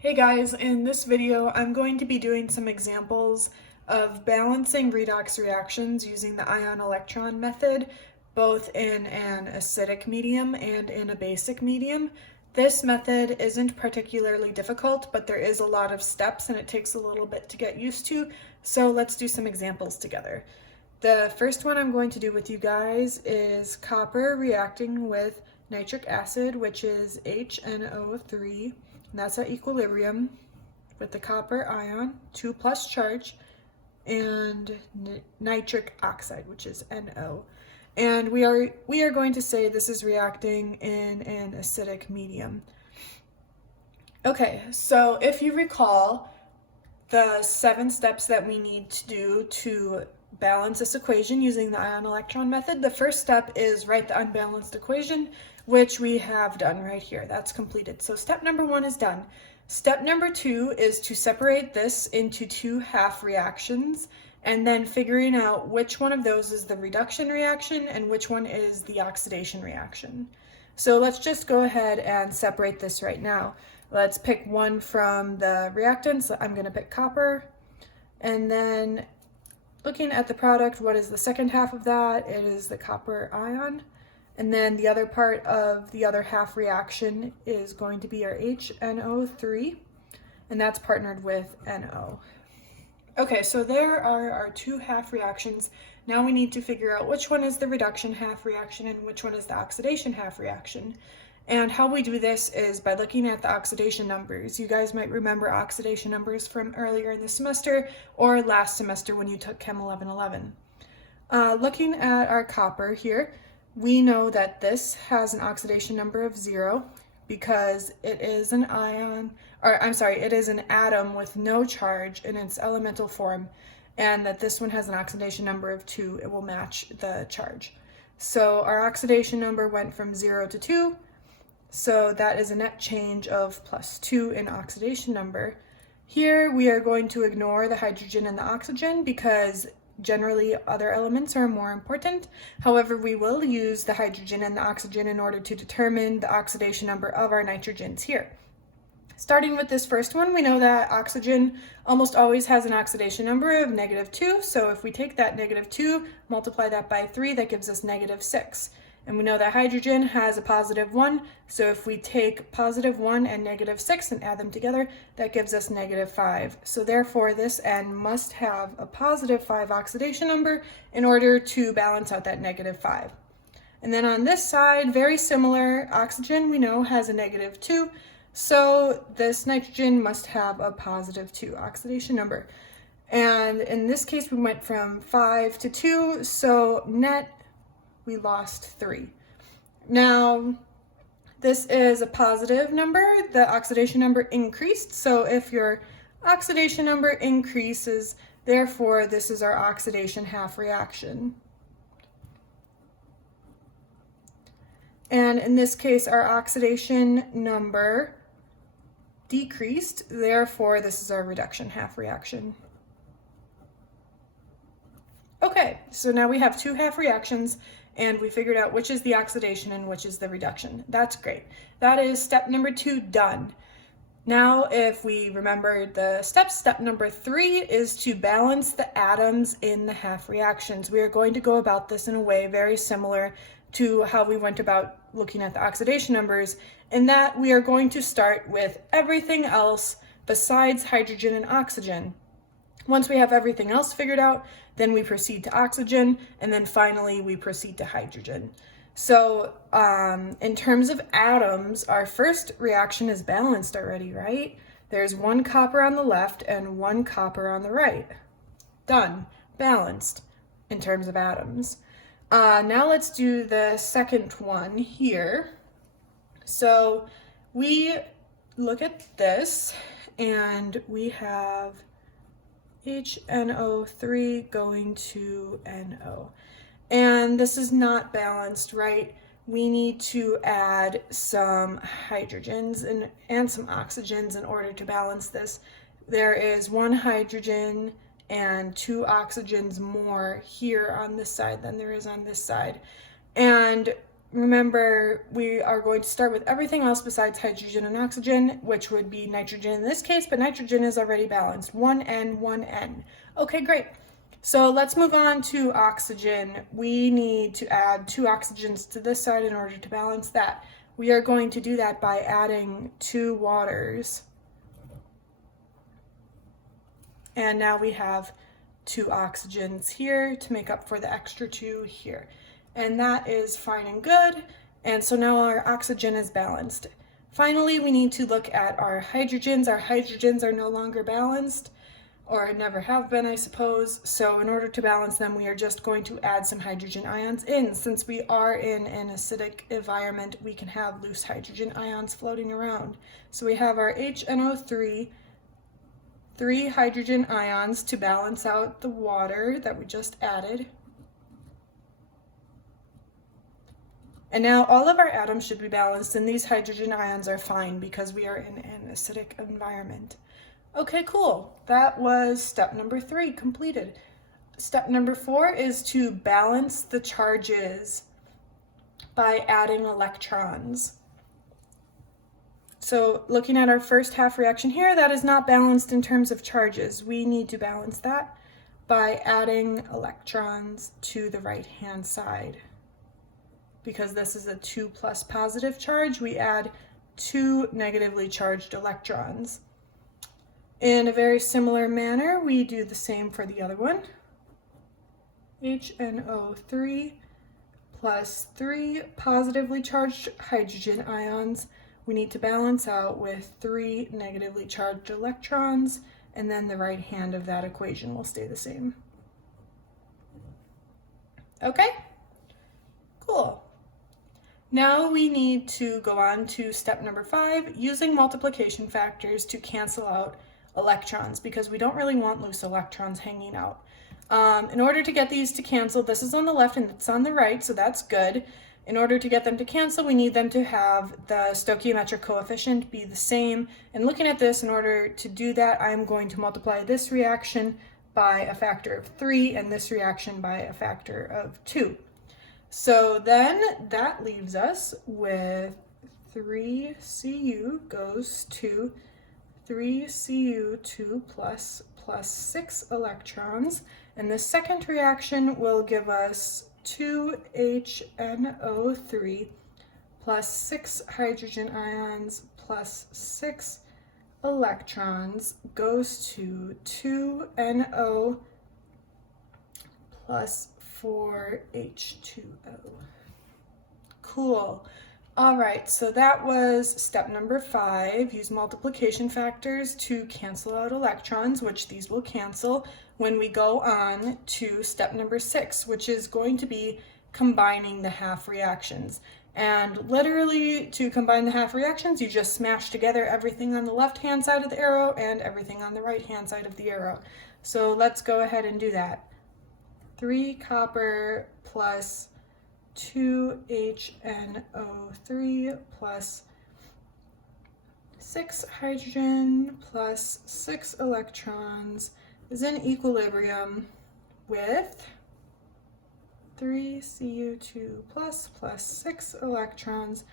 Hey guys, in this video I'm going to be doing some examples of balancing redox reactions using the ion-electron method, both in an acidic medium and in a basic medium. This method isn't particularly difficult, but there is a lot of steps and it takes a little bit to get used to, so let's do some examples together. The first one I'm going to do with you guys is copper reacting with nitric acid, which is HNO3. And that's at equilibrium with the copper ion, 2 plus charge, and nitric oxide, which is NO. And we are going to say this is reacting in an acidic medium. Okay, so if you recall the 7 steps that we need to do to balance this equation using the ion-electron method, the first step is write the unbalanced equation, which we have done right here. That's completed. So step number 1 is done. Step number 2 is to separate this into 2 half reactions and then figuring out which one of those is the reduction reaction and which one is the oxidation reaction. So let's just go ahead and separate this right now. Let's pick one from the reactants. I'm going to pick copper, and then looking at the product, what is the second half of that? It is the copper ion. And then the other part of the other half reaction is going to be our HNO3, and that's partnered with NO. Okay, so there are our 2 half reactions. Now we need to figure out which one is the reduction half reaction and which one is the oxidation half reaction. And how we do this is by looking at the oxidation numbers. You guys might remember oxidation numbers from earlier in the semester or last semester when you took Chem 1111. Looking at our copper here, we know that this has an oxidation number of 0 because it is an it is an atom with no charge in its elemental form, and that this one has an oxidation number of 2. It will match the charge. So our oxidation number went from 0 to 2, so that is a net change of +2 in oxidation number. Here we are going to ignore the hydrogen and the oxygen because generally other elements are more important. However, we will use the hydrogen and the oxygen in order to determine the oxidation number of our nitrogens here. Starting with this first one, we know that oxygen almost always has an oxidation number of -2. So if we take that -2, multiply that by 3, that gives us -6. And we know that hydrogen has a +1, so if we take +1 and -6 and add them together, that gives us -5. So therefore, this N must have a +5 oxidation number in order to balance out that -5. And then on this side, very similar, oxygen we know has a -2, so this nitrogen must have a +2 oxidation number. And in this case, we went from 5 to 2, so net we lost 3. Now, this is a positive number. The oxidation number increased. So if your oxidation number increases, therefore this is our oxidation half reaction. And in this case, our oxidation number decreased. Therefore, this is our reduction half reaction. Okay, so now we have 2 half reactions, and we figured out which is the oxidation and which is the reduction. That's great. That is step number 2 done. Now, if we remember the steps, step number 3 is to balance the atoms in the half reactions. We are going to go about this in a way very similar to how we went about looking at the oxidation numbers, in that we are going to start with everything else besides hydrogen and oxygen. Once we have everything else figured out, then we proceed to oxygen, and then finally we proceed to hydrogen. So in terms of atoms, our first reaction is balanced already, right? There's 1 copper on the left and 1 copper on the right. Done. Balanced in terms of atoms. Now let's do the second one here. So we look at this, and we have HNO3 going to NO. And this is not balanced, right? We need to add some hydrogens and some oxygens in order to balance this. There is 1 hydrogen and 2 oxygens more here on this side than there is on this side. And remember, we are going to start with everything else besides hydrogen and oxygen, which would be nitrogen in this case, but nitrogen is already balanced, 1N, 1N. Okay, great. So let's move on to oxygen. We need to add 2 oxygens to this side in order to balance that. We are going to do that by adding 2 waters. And now we have 2 oxygens here to make up for the extra 2 here. And that is fine and good. And so now our oxygen is balanced. Finally, we need to look at our hydrogens. Our hydrogens are no longer balanced, or never have been, I suppose. So in order to balance them, we are just going to add some hydrogen ions in. Since we are in an acidic environment, we can have loose hydrogen ions floating around. So we have our HNO3, 3 hydrogen ions to balance out the water that we just added. And now all of our atoms should be balanced, and these hydrogen ions are fine because we are in an acidic environment. Okay, cool. That was step number 3 completed. Step number 4 is to balance the charges by adding electrons. So looking at our first half reaction here, that is not balanced in terms of charges. We need to balance that by adding electrons to the right-hand side. Because this is a 2 plus positive charge, we add 2 negatively charged electrons. In a very similar manner, we do the same for the other one. HNO3 plus 3 positively charged hydrogen ions. We need to balance out with 3 negatively charged electrons, and then the right hand of that equation will stay the same. Okay, cool. Now we need to go on to step number 5, using multiplication factors to cancel out electrons, because we don't really want loose electrons hanging out. In order to get these to cancel, this is on the left and it's on the right, so that's good. In order to get them to cancel, we need them to have the stoichiometric coefficient be the same. And looking at this, in order to do that, I'm going to multiply this reaction by a factor of 3 and this reaction by a factor of 2. So then that leaves us with 3Cu goes to 3Cu2 plus 6 electrons. And the second reaction will give us 2HNO3 plus 6 hydrogen ions plus 6 electrons goes to 2NO plus 4H2O. Cool. All right, so that was step number 5. Use multiplication factors to cancel out electrons, which these will cancel when we go on to step number 6, which is going to be combining the half reactions. And literally, to combine the half reactions, you just smash together everything on the left-hand side of the arrow and everything on the right-hand side of the arrow. So let's go ahead and do that. 3 copper plus 2HNO3 plus 6 hydrogen plus 6 electrons is in equilibrium with 3Cu2 plus 6 electrons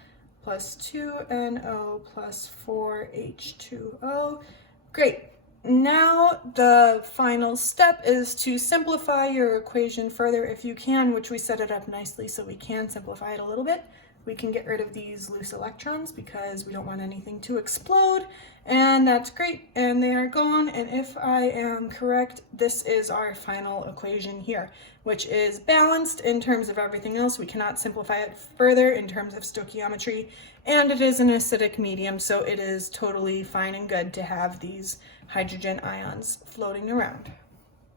plus 2NO plus 4H2O. Great. Now the final step is to simplify your equation further if you can, which we set it up nicely so we can simplify it a little bit. We can get rid of these loose electrons because we don't want anything to explode, and that's great, and they are gone. And if I am correct, this is our final equation here, which is balanced in terms of everything else. We cannot simplify it further in terms of stoichiometry, and it is an acidic medium, so it is totally fine and good to have these hydrogen ions floating around.